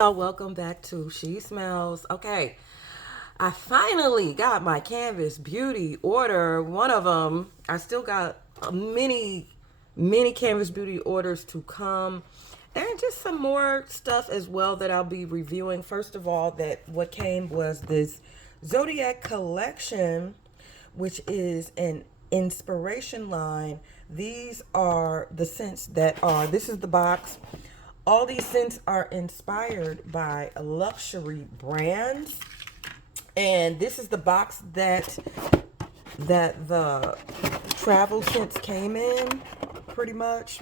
Welcome back to She Smells. Okay, I finally got my Canvas Beauty order. One of them, I still got many Canvas Beauty orders to come, and just some more stuff as well that I'll be reviewing. First of all, that what came was this Zodiac collection, which is an inspiration line. These are the scents that are, this is the box. All these scents are inspired by luxury brands. And this is the box that the travel scents came in, pretty much.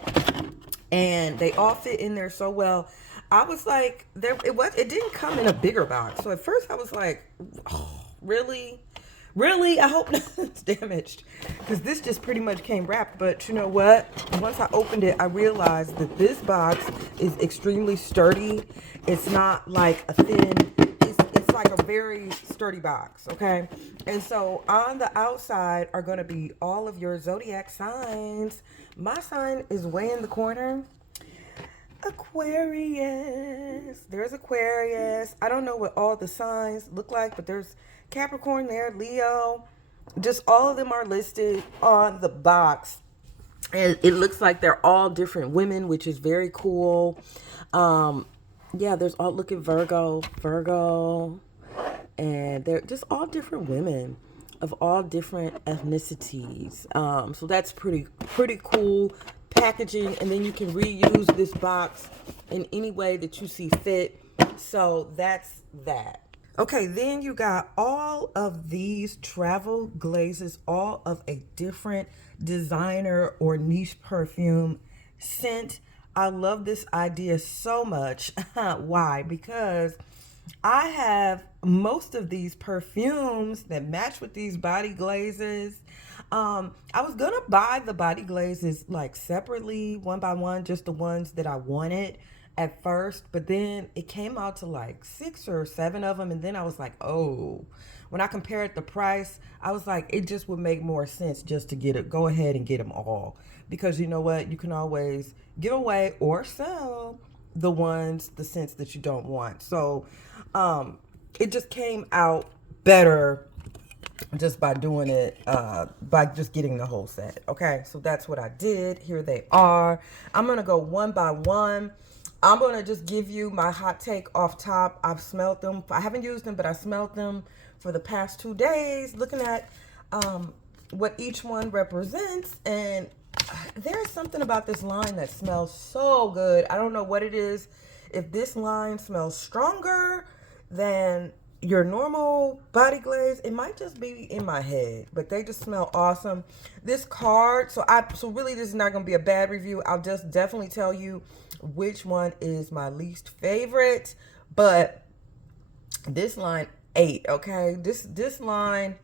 And they all fit in there so well. I was like, it didn't come in a bigger box. So at first I was like, oh, really? Really? I hope nothing's damaged, because this just pretty much came wrapped. But you know what? Once I opened it, I realized that this box is extremely sturdy. It's not like a thin, it's like a very sturdy box, okay? And so on the outside are going to be all of your zodiac signs. My sign is way in the corner. Aquarius. There's Aquarius. I don't know what all the signs look like, but there's Capricorn there, Leo. Just all of them are listed on the box. And it looks like they're all different women, which is very cool. Yeah, there's all, look at Virgo. And they're just all different women of all different ethnicities. So that's pretty cool packaging. And then you can reuse this box in any way that you see fit. So that's that. Okay, then you got all of these travel glazes, all of a different designer or niche perfume scent. I love this idea so much. Why? Because I have most of these perfumes that match with these body glazes. I was gonna buy the body glazes like separately, one by one, just the ones that I wanted at first, but then it came out to like 6 or 7 of them, and then I was like, oh, when I compared the price, I was like, it just would make more sense just to go ahead and get them all, because you know what, you can always give away or sell the scents that you don't want. So it just came out better just by doing it, by just getting the whole set. Okay, so that's what I did. Here they are. I'm gonna go one by one. I'm gonna just give you my hot take off top. I've smelled them. I haven't used them, but I smelled them for the past 2 days, looking at what each one represents. And there's something about this line that smells so good. I don't know what it is. If this line smells stronger than your normal body glaze, it might just be in my head, but they just smell awesome. This card, so really this is not going to be a bad review. I'll just definitely tell you which one is my least favorite, but this line ate. Okay, this line,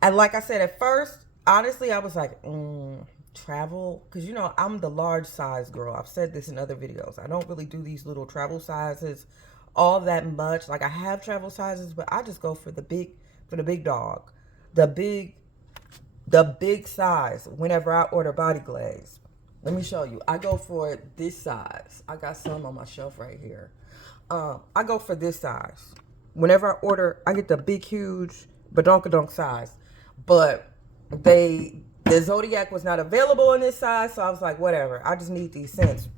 and like I said at first, honestly, I was like, travel, because you know I'm the large size girl. I've said this in other videos. I don't really do these little travel sizes all that much. Like, I have travel sizes, but I just go for the big dog, the big size whenever I order body glaze. Let me show you. I go for this size. I got some on my shelf right here. I go for this size whenever I order. I get the big, huge badonkadonk size, but the Zodiac was not available in this size, so I was like, whatever, I just need these scents.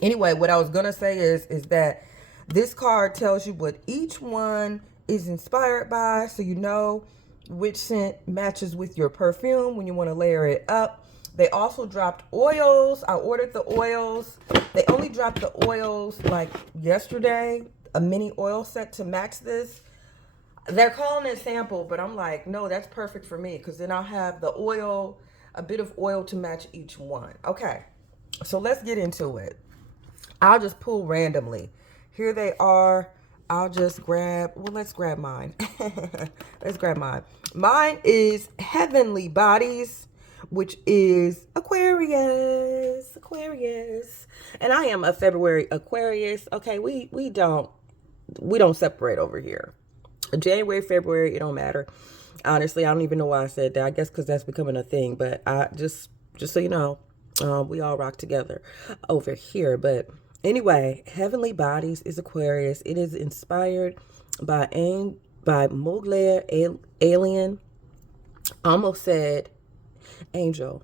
Anyway, what I was gonna say is that this card tells you what each one is inspired by, so you know which scent matches with your perfume when you want to layer it up. They also dropped oils. I ordered the oils. They only dropped the oils like yesterday, a mini oil set to match this. They're calling it sample, but I'm like, no, that's perfect for me, because then I'll have the oil, a bit of oil to match each one. Okay, so let's get into it. I'll just pull randomly. Here they are. I'll just let's grab mine. Let's grab mine. Mine is Heavenly Bodies, which is Aquarius. And I am a February Aquarius. Okay, we don't separate over here. January, February, it don't matter. Honestly, I don't even know why I said that. I guess because that's becoming a thing. But I just so you know, we all rock together over here. But Anyway, Heavenly Bodies is Aquarius. It is inspired by Mugler Alien. Almost said Angel.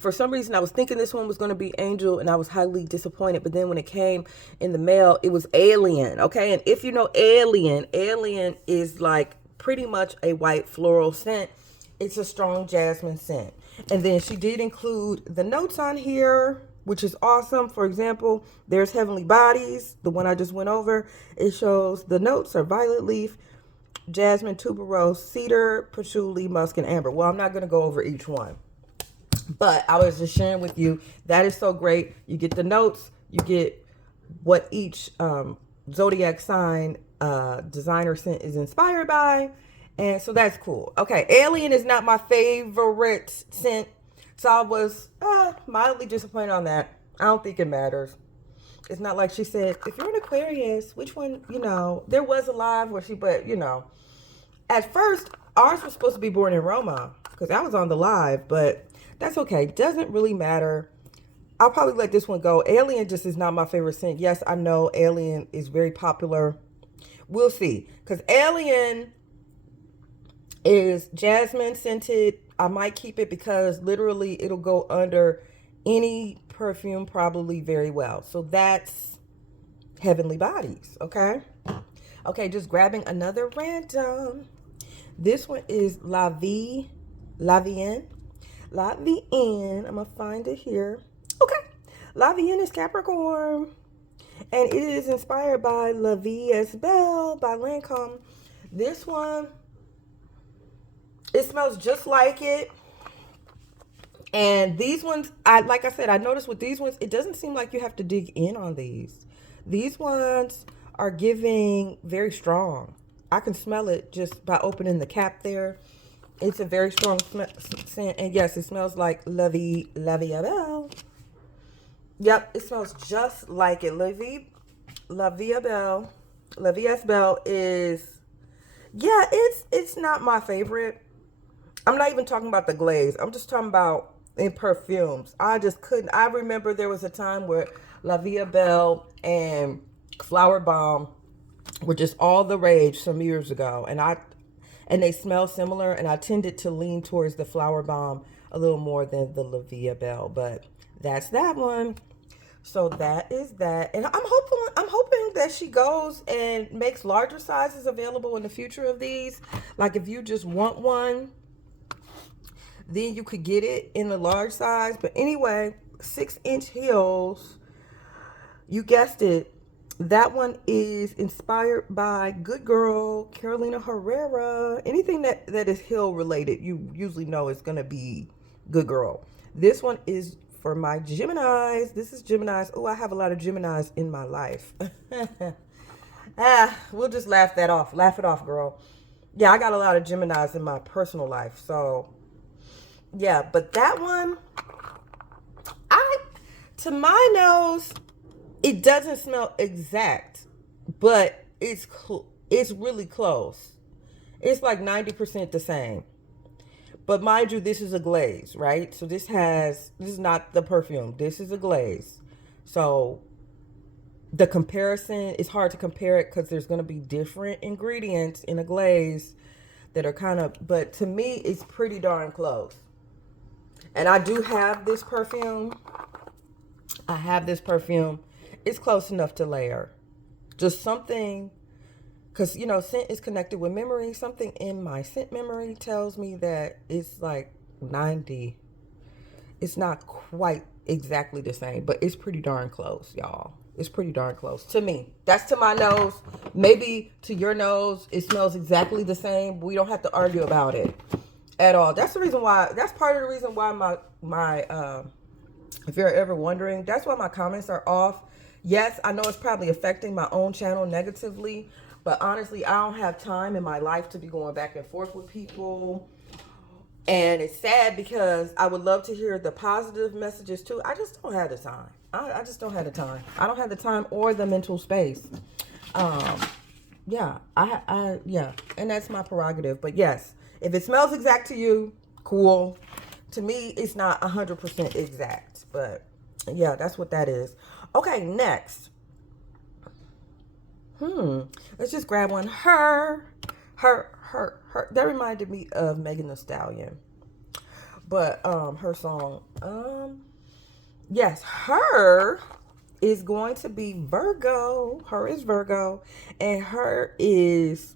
For some reason, I was thinking this one was going to be Angel, and I was highly disappointed. But then when it came in the mail, it was Alien. Okay, and if you know Alien, Alien is like pretty much a white floral scent. It's a strong jasmine scent. And then she did include the notes on here, which is awesome. For example, there's Heavenly Bodies, the one I just went over. It shows the notes are violet leaf, jasmine, tuberose, cedar, patchouli, musk, and amber. Well, I'm not going to go over each one, but I was just sharing with you. That is so great. You get the notes, you get what each zodiac sign designer scent is inspired by. And so that's cool. Okay, Alien is not my favorite scent. So I was mildly disappointed on that. I don't think it matters. It's not like she said, if you're an Aquarius, which one, there was a live where but at first, ours was supposed to be Born in Roma because I was on the live, but that's okay. Doesn't really matter. I'll probably let this one go. Alien just is not my favorite scent. Yes, I know Alien is very popular. We'll see. Because Alien is jasmine scented. I might keep it because literally it'll go under any perfume probably very well. So that's Heavenly Bodies, okay? Okay, just grabbing another random. This one is La Vienne. I'm going to find it here. Okay. La Vienne is Capricorn. And it is inspired by La Vie est Belle by Lancome. This one, it smells just like it. And these ones, like I said, I noticed with these ones, it doesn't seem like you have to dig in on these. These ones are giving very strong. I can smell it just by opening the cap there. It's a very strong scent. And yes, it smells like La Vie est Belle. Yep, it smells just like it. La Vie est Belle. La Vie est Belle is, yeah, it's not my favorite. I'm not even talking about the glaze. I'm just talking about in perfumes. I just couldn't. I remember there was a time where La Vie est Belle and Flower Bomb were just all the rage some years ago. And they smell similar. And I tended to lean towards the Flower Bomb a little more than the La Vie est Belle. But that's that one. So that is that. And I'm hoping that she goes and makes larger sizes available in the future of these. Like if you just want one, then you could get it in the large size. But anyway, 6-inch heels. You guessed it. That one is inspired by Good Girl, Carolina Herrera. Anything that is heel related, you usually know it's going to be Good Girl. This one is for my Geminis. This is Geminis. Oh, I have a lot of Geminis in my life. We'll just laugh that off. Laugh it off, girl. Yeah, I got a lot of Geminis in my personal life. So, yeah. But that one, to my nose, it doesn't smell exact, but it's really close. It's like 90% the same. But mind you, this is a glaze, right? So this is not the perfume. This is a glaze. So the comparison, it's hard to compare it because there's going to be different ingredients in a glaze that are but to me, it's pretty darn close. And I do have this perfume. It's close enough to layer. Just something, because, scent is connected with memory. Something in my scent memory tells me that it's like 90. It's not quite exactly the same, but it's pretty darn close, y'all. It's pretty darn close to me. That's to my nose. Maybe to your nose, it smells exactly the same. We don't have to argue about it at all. That's part of the reason why my if you're ever wondering, that's why my comments are off. Yes, I know it's probably affecting my own channel negatively, but honestly, I don't have time in my life to be going back and forth with people. And it's sad because I would love to hear the positive messages too. I just don't have the time. I just don't have the time. I don't have the time or the mental space. Yeah, and that's my prerogative. But yes, if it smells exact to you, cool. To me, it's not 100% exact, but yeah, that's what that is. Okay, next. Let's just grab one. Her. That reminded me of Megan Thee Stallion. But her song, yes, her is going to be Virgo. Her is Virgo, and her is,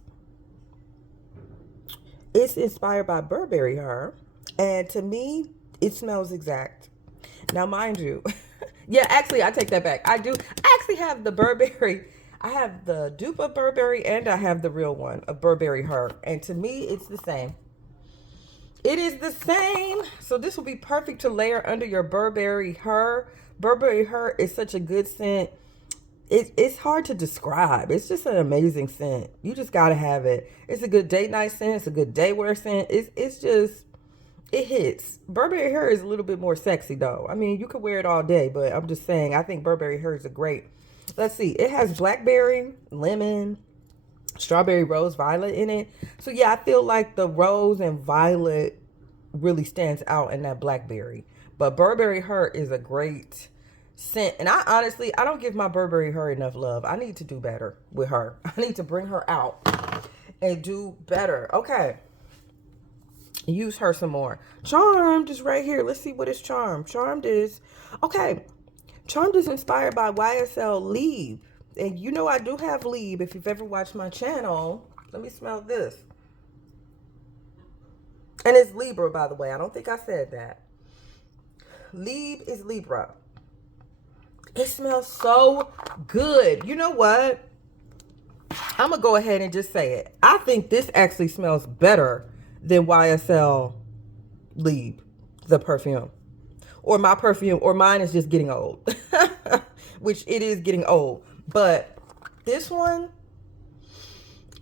it's inspired by Burberry Her, and to me, it smells exact. Now, mind you, yeah, actually, I take that back. I do. I actually have the Burberry. I have the dupe of Burberry, and I have the real one of Burberry Her, and to me, it's the same. It is the same. So this will be perfect to layer under your Burberry Her. Burberry Her is such a good scent. It's hard to describe. It's just an amazing scent. You just got to have it. It's a good date night scent. It's a good day wear scent. It's just, it hits. Burberry Her is a little bit more sexy though. I mean, you could wear it all day, but I'm just saying, I think Burberry Her is a great. Let's see. It has blackberry, lemon, strawberry, rose, violet in it. So yeah, I feel like the rose and violet really stands out in that blackberry. But Burberry Her is a great scent. And I honestly, I don't give my Burberry Her enough love. I need to do better with her. I need to bring her out and do better. Okay. Use her some more. Charmed is right here. Let's see what is Charmed. Charmed is, okay. Charmed is inspired by YSL Lieb. And you know I do have Lieb if you've ever watched my channel. Let me smell this. And it's Libra, by the way. I don't think I said that. Lieb is Libra. It smells so good. You know what? I'm going to go ahead and just say it. I think this actually smells better than YSL Lieb, the perfume. Or my perfume, or mine is just getting old. Which it is getting old. But this one,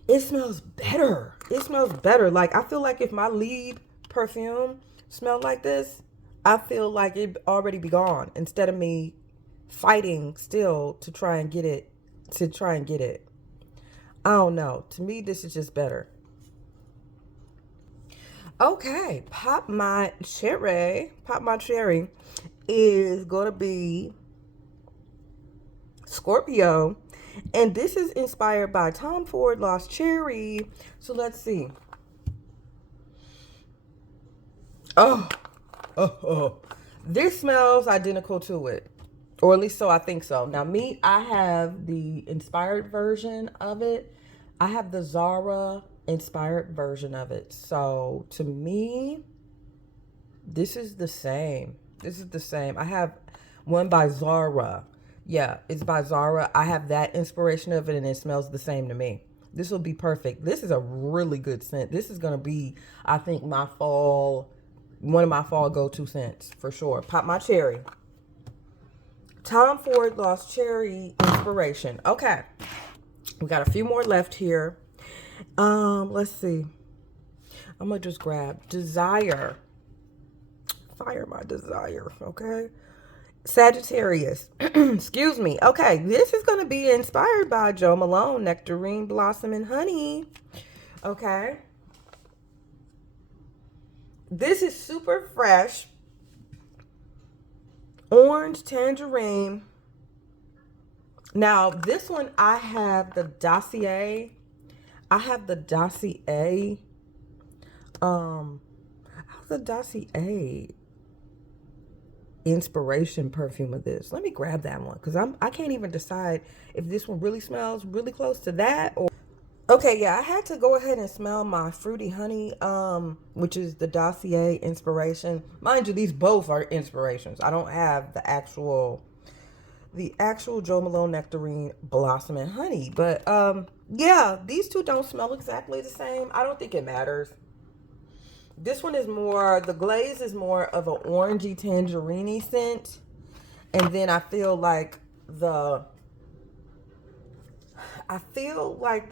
it smells better. It smells better. Like, I feel like if my Lieb perfume smelled like this, I feel like it'd already be gone. Instead of me fighting still to try and get it. I don't know. To me, this is just better. Okay. Pop My Cherry is going to be Scorpio. And this is inspired by Tom Ford Lost Cherry. So let's see. Oh. This smells identical to it. Or at least so I think so. Now me, I have the inspired version of it. I have the Zara inspired version of it. So to me, this is the same. I have one by Zara. Yeah, it's by Zara. I have that inspiration of it and it smells the same to me. This will be perfect. This is a really good scent. This is going to be, I think, one of my fall go-to scents for sure. Pop My Cherry. Tom Ford Lost Cherry inspiration. Okay. We got a few more left here. Let's see. I'm going to just grab Desire. Fire my desire, okay? Sagittarius. Excuse me. Okay, this is going to be inspired by Jo Malone, Nectarine, Blossom, and Honey. Okay. This is super fresh. Orange, tangerine. Now, this one, I have the Dossier. How's the Dossier inspiration perfume of this? Let me grab that one because I can't even decide if this one really smells really close to that or. Okay, yeah, I had to go ahead and smell my Fruity Honey, which is the Dossier inspiration. Mind you, these both are inspirations. I don't have the actual Jo Malone Nectarine, Blossom, and Honey. But, yeah, these two don't smell exactly the same. I don't think it matters. This one is more, the Glaze is more of an orangey tangerine scent. And then I feel like the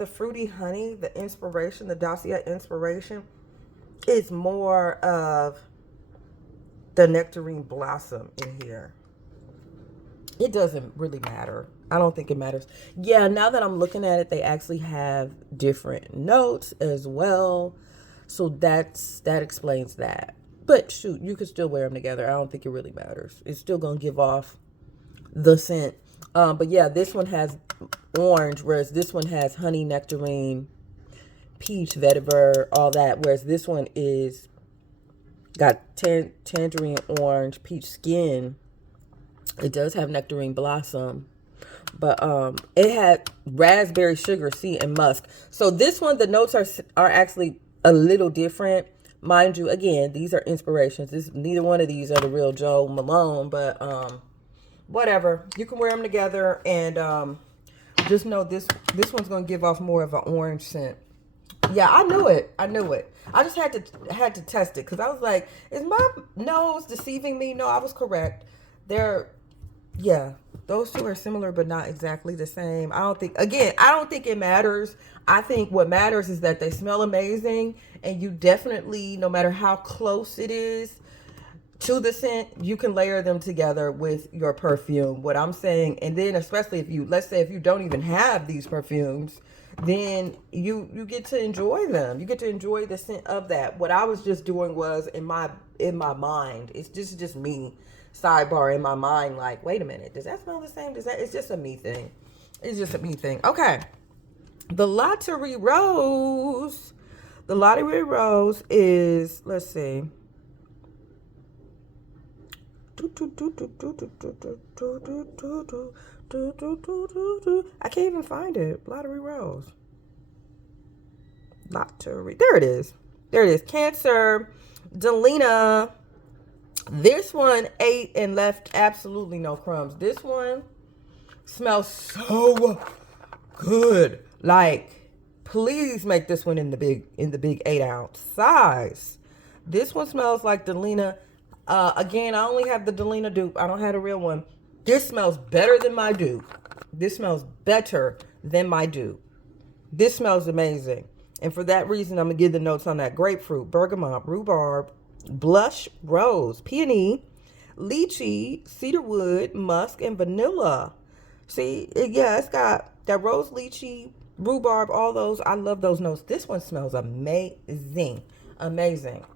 Fruity Honey, the inspiration, the Dossier inspiration, is more of the Nectarine Blossom in here. It doesn't really matter. I don't think it matters. Yeah, now that I'm looking at it, they actually have different notes as well. So that explains that. But shoot, you could still wear them together. I don't think it really matters. It's still going to give off the scent. But yeah, this one has orange, whereas this one has honey, nectarine, peach, vetiver, all that. Whereas this one is got tangerine, orange, peach skin. It does have nectarine blossom, but it had raspberry, sugar, sea, and musk. So this one, the notes are actually a little different. Mind you, again, these are inspirations. Neither one of these are the real Joe Malone, but whatever. You can wear them together, and just know this one's gonna give off more of an orange scent. Yeah, I knew it. I knew it. I just had to test it because I was like, is my nose deceiving me? No, I was correct. They're Yeah, those two are similar but not exactly the same. I don't think it matters. I think what matters is that they smell amazing, and you definitely, no matter how close it is to the scent, you can layer them together with your perfume. What I'm saying, and then especially if let's say if you don't even have these perfumes, then you get to enjoy them. You get to enjoy the scent of that. What I was just doing was in my mind. It's just me. Sidebar in my mind, like, wait a minute, does that smell the same? It's just a me thing. It's just a me thing. Okay. The Lottery Rose. The Lottery Rose is, let's see. I can't even find it. Lottery Rose. Lottery. There it is. There it is. Cancer. Delina. This one ate and left absolutely no crumbs. This one smells so good. Like, please make this one in the big 8-ounce size. This one smells like Delina. Again, I only have the Delina dupe. I don't have a real one. This smells better than my dupe. This smells better than my dupe. This smells amazing. And for that reason, I'm going to give the notes on that: grapefruit, bergamot, rhubarb, blush, rose, peony, lychee, cedarwood, musk, and vanilla. See, yeah, it's got that rose, lychee, rhubarb, all those. I love those notes. This one smells amazing. Amazing.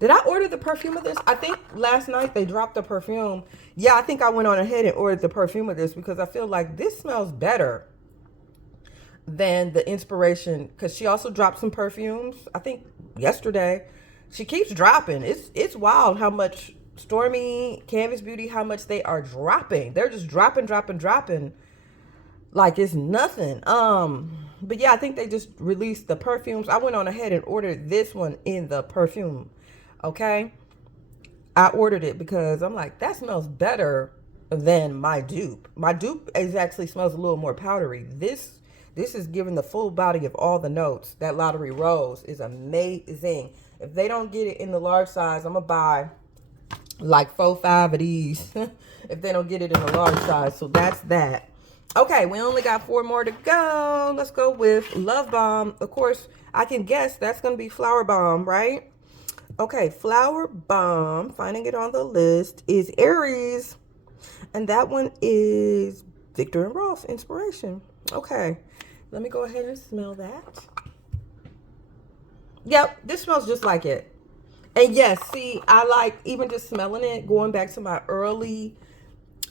Did I order the perfume of this? I think last night they dropped the perfume. Yeah, I think I went on ahead and ordered the perfume of this because I feel like this smells better than the inspiration, because she also dropped some perfumes, I think yesterday. She keeps dropping. It's wild how much Stormy, Canvas Beauty, how much they are dropping. They're just dropping like it's nothing. But yeah, I think they just released the perfumes. I went on ahead and ordered this one in the perfume. Okay, I ordered it because I'm like, that smells better than my dupe. My dupe actually smells a little more powdery. This is giving the full body of all the notes. That Lottery Rose is amazing. If they don't get it in the large size, I'm going to buy like 4-5 of these. If they don't get it in the large size. So that's that. Okay, we only got 4 more to go. Let's go with Love Bomb. Of course, I can guess that's going to be Flower Bomb, right? Okay, Flower Bomb, finding it on the list, is Aries. And that one is Victor and Rolf Inspiration. Okay, let me go ahead and smell that. Yep, this smells just like it. And yes, see, I like even just smelling it, going back to my early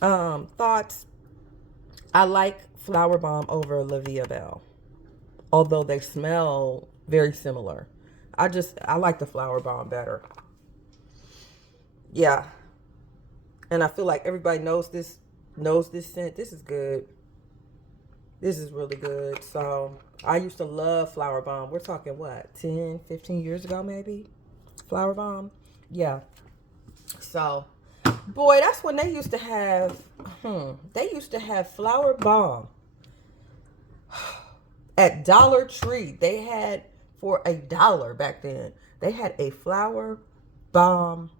thoughts, I like Flower Bomb over La Vie Belle. Although they smell very similar. I like the Flower Bomb better. Yeah. And I feel like everybody knows this scent. This is good. This is really good. So I used to love Flower Bomb. We're talking what, 10, 15 years ago maybe? Flower Bomb. Yeah. So, boy, that's when they used to have, Flower Bomb at Dollar Tree. They had, for $1 back then, they had a Flower Bomb.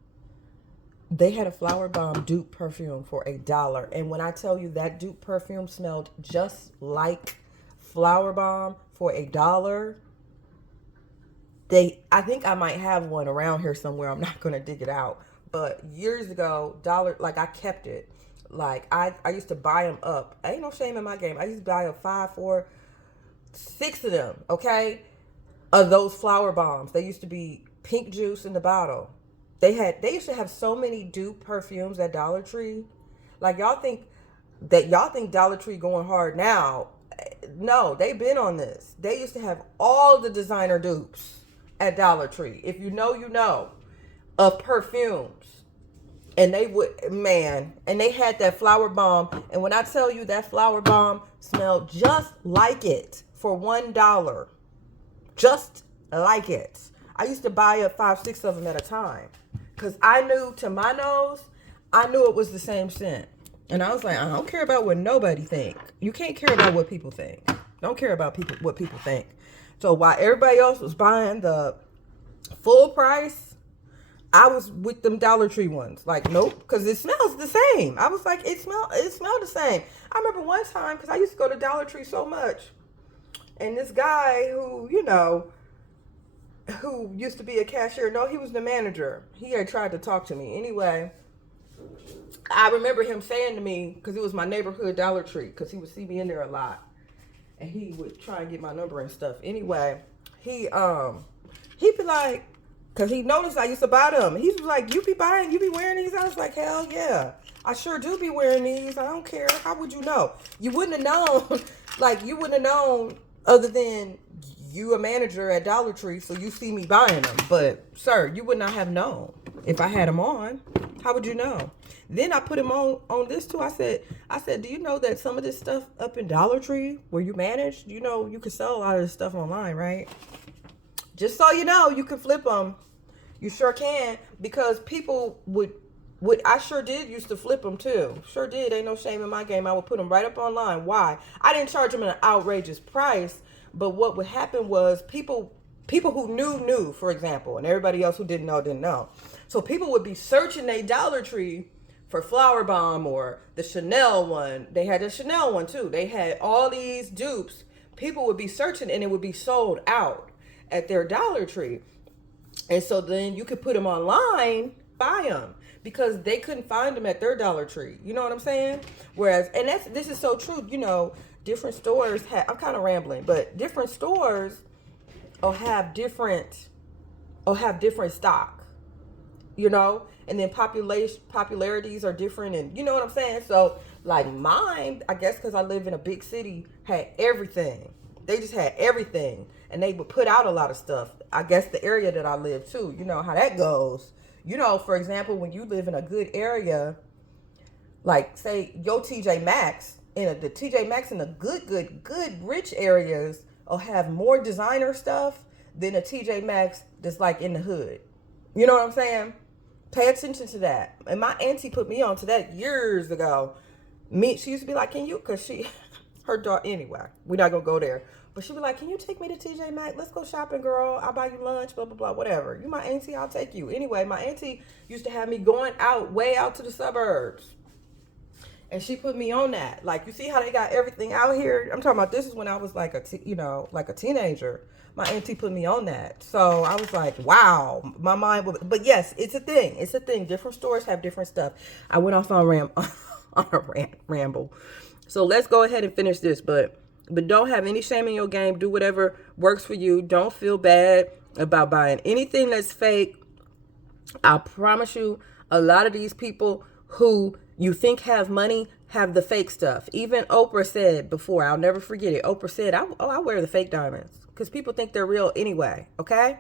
They had a Flower Bomb dupe perfume for $1. And when I tell you that dupe perfume smelled just like Flower Bomb for $1, I think I might have one around here somewhere. I'm not going to dig it out. But years ago, like I kept it. Like I used to buy them up. Ain't no shame in my game. I used to buy 5, 4, 6 of them, okay? Of those Flower Bombs. They used to be pink juice in the bottle. They used to have so many dupe perfumes at Dollar Tree. Like, y'all think that y'all think Dollar Tree going hard now. No, they've been on this. They used to have all the designer dupes at Dollar Tree. If you know, you know, of perfumes. And they would, man, and they had that flower bomb. And when I tell you that flower bomb smelled just like it for $1, just like it. I used to buy up 5, 6 of them at a time, because I knew, to my nose, I knew it was the same scent. And I was like, I don't care about what nobody think. You can't care about what people think. Don't care about what people think. So while everybody else was buying the full price, I was with them Dollar Tree ones. Like, nope, because it smells the same. I was like, it smelled the same. I remember one time, because I used to go to Dollar Tree so much, and this guy who, you know, who used to be a cashier, no, he was the manager. He had tried to talk to me. Anyway, I remember him saying to me, because it was my neighborhood Dollar Tree, because he would see me in there a lot, and he would try and get my number and stuff. Anyway, he'd be like, because he noticed I used to buy them. He was like, you be wearing these? I was like, hell yeah. I sure do be wearing these. I don't care. How would you know? You wouldn't have known. Like, you wouldn't have known other than you a manager at Dollar Tree, so you see me buying them. But, sir, you would not have known if I had them on. How would you know? Then I put him on this, too. I said, do you know that some of this stuff up in Dollar Tree, where you manage, you know, you can sell a lot of this stuff online, right? Just so you know, you can flip them. You sure can, because people would I sure did used to flip them too. Sure did. Ain't no shame in my game. I would put them right up online. Why? I didn't charge them an outrageous price, but what would happen was people who knew, for example, and everybody else who didn't know. So people would be searching their Dollar Tree for Flower Bomb or the Chanel one. They had the Chanel one too. They had all these dupes. People would be searching, and it would be sold out at their Dollar Tree. And so then you could put them online, buy them, because they couldn't find them at their Dollar Tree. You know what I'm saying? Whereas, and this is so true, you know, different stores I'm kind of rambling, but different stores will have different stock, you know, and then popularities are different, and you know what I'm saying? So like mine, I guess because I live in a big city, had everything. They just had everything, and they would put out a lot of stuff. I guess the area that I live too, you know how that goes. You know, for example, when you live in a good area, like say your TJ Maxx, the TJ Maxx in the good rich areas will have more designer stuff than a TJ Maxx that's like in the hood. You know what I'm saying? Pay attention to that. And my auntie put me on to that years ago. She used to be like, can you, because her daughter, anyway, we're not going to go there. But she'd be like, can you take me to TJ Maxx? Let's go shopping, girl. I'll buy you lunch, blah, blah, blah, whatever. You my auntie, I'll take you. Anyway, my auntie used to have me going out, way out to the suburbs. And she put me on that. Like, you see how they got everything out here? I'm talking about, this is when I was like a teenager. My auntie put me on that. So I was like, wow, my mind was, but yes, it's a thing. It's a thing. Different stores have different stuff. I went off on a ramble. So let's go ahead and finish this, but don't have any shame in your game. Do whatever works for you. Don't feel bad about buying anything that's fake. I promise you, a lot of these people who you think have money have the fake stuff. Even Oprah said before, I'll never forget it. Oprah said, I wear the fake diamonds because people think they're real anyway. Okay.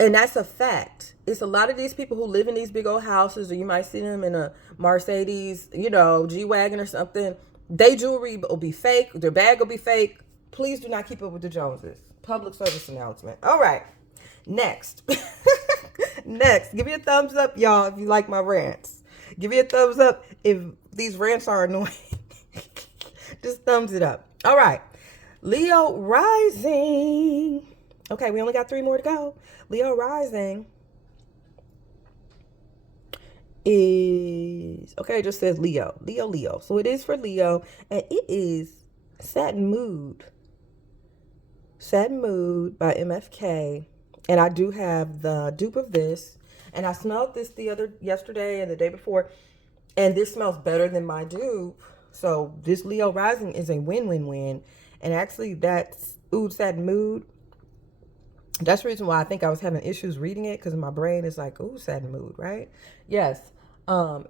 And that's a fact. It's a lot of these people who live in these big old houses, or you might see them in a Mercedes, G-Wagon or something. Their jewelry will be fake. Their bag will be fake. Please do not keep up with the Joneses. Public service announcement. All right. Next. Next. Give me a thumbs up, y'all, if you like my rants. Give me a thumbs up if these rants are annoying. Just thumbs it up. All right. Leo rising. Okay, we only got 3 more to go. Leo rising is, okay, it just says Leo. Leo. So it is for Leo, and it is Satin Mood. Satin Mood by MFK. And I do have the dupe of this. And I smelled this yesterday and the day before. And this smells better than my dupe. So this Leo rising is a win-win-win. And actually that's Oud Satin Mood. That's the reason why I think I was having issues reading it, because my brain is like, ooh, Satin Mood, right? Yes.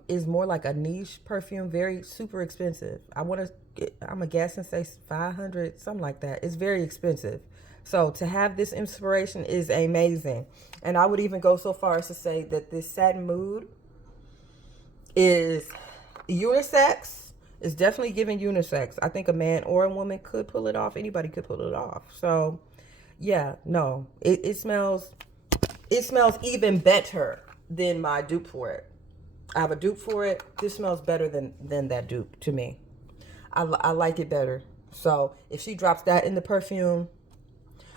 is more like a niche perfume, very super expensive. I'm gonna guess and say 500, something like that. It's very expensive. So to have this inspiration is amazing. And I would even go so far as to say that this Satin Mood is unisex. It's definitely giving unisex. I think a man or a woman could pull it off. Anybody could pull it off. So yeah, no, it smells even better than my dupe for it. I have a dupe for it. This smells better than that dupe to me. I like it better. So if she drops that in the perfume,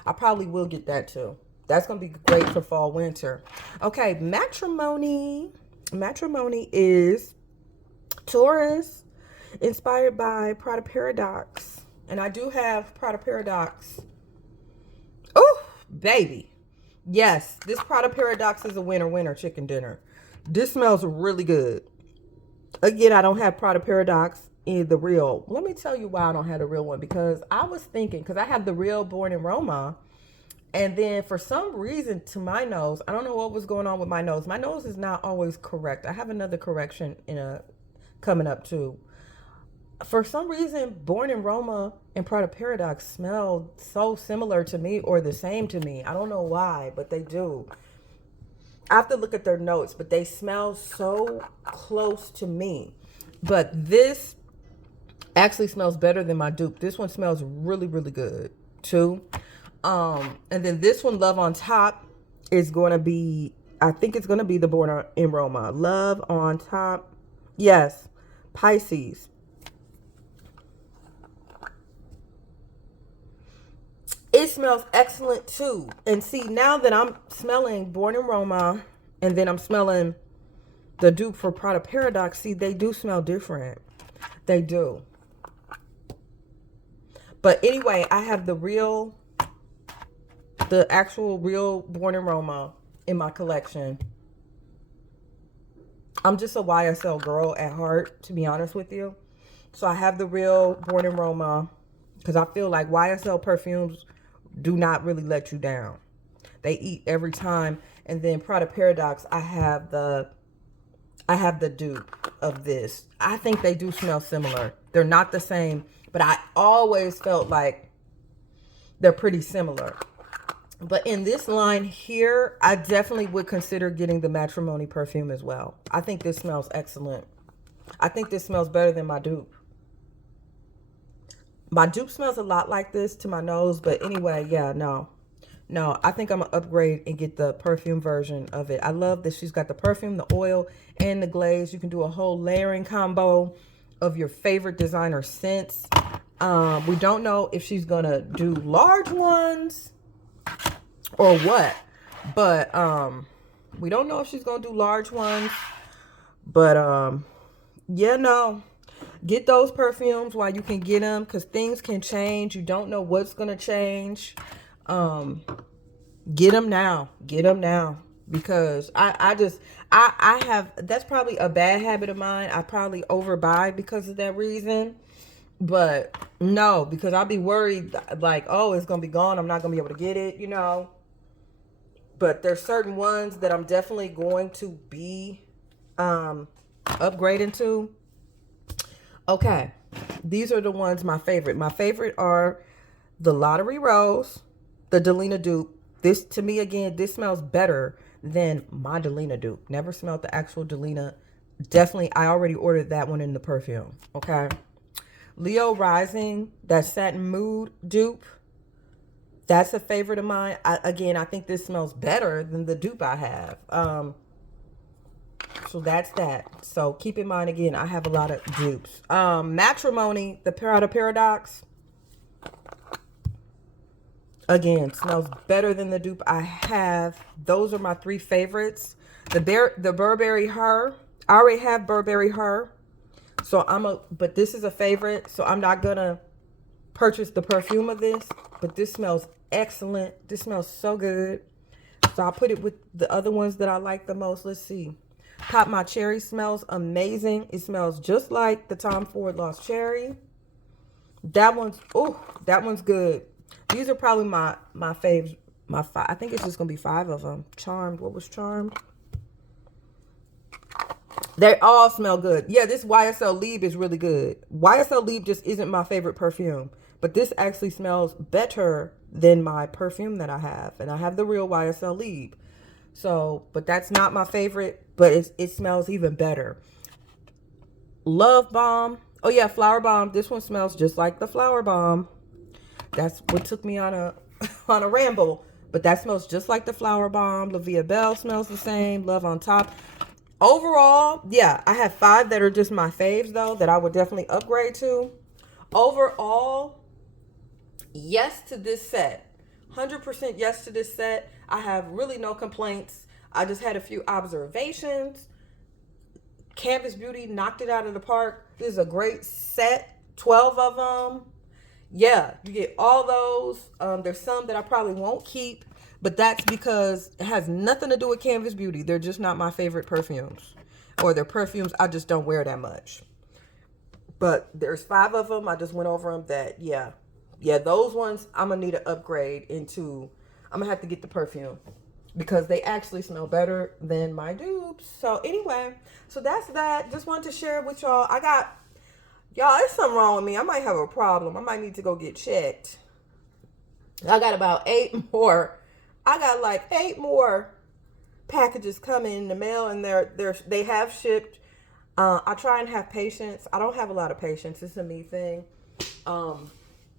I probably will get that too. That's going to be great for fall, winter. Okay, Matrimony. Matrimony is Taurus, inspired by Prada Paradox. And I do have Prada Paradox. Oh, baby. Yes, this Prada Paradox is a winner chicken dinner. This smells really good. Again, I don't have Prada Paradox in the real. Let me tell you why I don't have the real one. Because I was thinking, because I have the real Born in Roma. And then for some reason to my nose, I don't know what was going on with my nose. My nose is not always correct. I have another correction coming up too. For some reason, Born in Roma and Prada Paradox smell so similar to me or the same to me. I don't know why, but they do. I have to look at their notes, but they smell so close to me. But this actually smells better than my dupe. This one smells really, really good too. And then this one, Love on Top, is going to be, I think it's going to be the Born in Roma. Love on Top. Yes. Pisces. It smells excellent too. And see, now that I'm smelling Born in Roma and then I'm smelling the dupe for Prada Paradox, see, they do smell different. They do. But anyway, I have the actual real Born in Roma in my collection. I'm just a YSL girl at heart, to be honest with you. So I have the real Born in Roma because I feel like YSL perfumes do not really let you down. They eat every time. And then Prada Paradox, I have the dupe of this. I think they do smell similar. They're not the same, but I always felt like they're pretty similar. But in this line here, I definitely would consider getting the Matrimony perfume as well. I think this smells excellent. I think this smells better than my dupe. My dupe smells a lot like this to my nose, but anyway, yeah, no, I think I'm gonna upgrade and get the perfume version of it. I love that she's got the perfume, the oil, and the glaze. You can do a whole layering combo of your favorite designer scents. We don't know if she's gonna do large ones or what, but we don't know if she's gonna do large ones, but yeah, no. Get those perfumes while you can get them, because things can change. You don't know what's going to change. Get them now. Get them now. Because I have, that's probably a bad habit of mine. I probably overbuy because of that reason. But no, because I'll be worried like, oh, it's going to be gone. I'm not going to be able to get it, you know. But there's certain ones that I'm definitely going to be upgrading to. Okay, these are the ones, my favorite. My favorite are the Lottery Rose, the Delina dupe. This, to me, again, this smells better than my Delina dupe. Never smelled the actual Delina. Definitely, I already ordered that one in the perfume, okay? Leo Rising, that Satin Mood dupe. That's a favorite of mine. Again, I think this smells better than the dupe I have. So that's that. So keep in mind, again, I have a lot of dupes. Matrimony, the Prada Paradox. Again, smells better than the dupe I have. Those are my three favorites. The Burberry Her. I already have Burberry Her. So but this is a favorite. So I'm not gonna purchase the perfume of this. But this smells excellent. This smells so good. So I'll put it with the other ones that I like the most. Let's see. Pop My Cherry smells amazing. It smells just like the Tom Ford Lost Cherry. That one's good. These are probably my faves. I think it's just gonna be 5 of them. Charmed. What was Charmed? They all smell good. Yeah, this YSL Libre is really good. YSL Libre just isn't my favorite perfume, but this actually smells better than my perfume that I have. And I have the real YSL Libre. So, but that's not my favorite, but it smells even better. Love Bomb. Oh yeah, Flower Bomb. This one smells just like the Flower Bomb. That's what took me on a on a ramble. But that smells just like the Flower Bomb. La Vie Belle smells the same. Love on Top. Overall, yeah, I have 5 that are just my faves though, that I would definitely upgrade to. Overall, yes to this set. 100% yes to this set. I have really no complaints. I just had a few observations. Canvas Beauty knocked it out of the park. This is a great set. 12 of them. Yeah, you get all those. There's some that I probably won't keep, but that's because it has nothing to do with Canvas Beauty. They're just not my favorite perfumes. Or they're perfumes I just don't wear that much. But there's 5 of them. I just went over them that, yeah. Yeah, those ones I'm going to need an upgrade into. I'm going to have to get the perfume. Because they actually smell better than my dupes. So anyway, so that's that. Just wanted to share with y'all. Y'all, there's something wrong with me. I might have a problem. I might need to go get checked. I got about 8 more. I got like 8 more packages coming in the mail, and they have shipped. I try and have patience. I don't have a lot of patience. It's a me thing.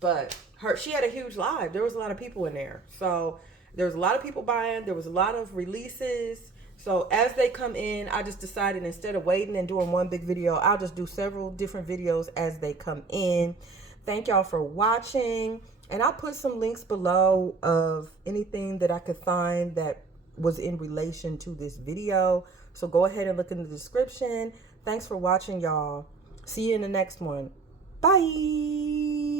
But she had a huge live. There was a lot of people in there. So there was a lot of people buying. There was a lot of releases. So as they come in, I just decided instead of waiting and doing one big video, I'll just do several different videos as they come in. Thank y'all for watching. And I'll put some links below of anything that I could find that was in relation to this video. So go ahead and look in the description. Thanks for watching, y'all. See you in the next one. Bye.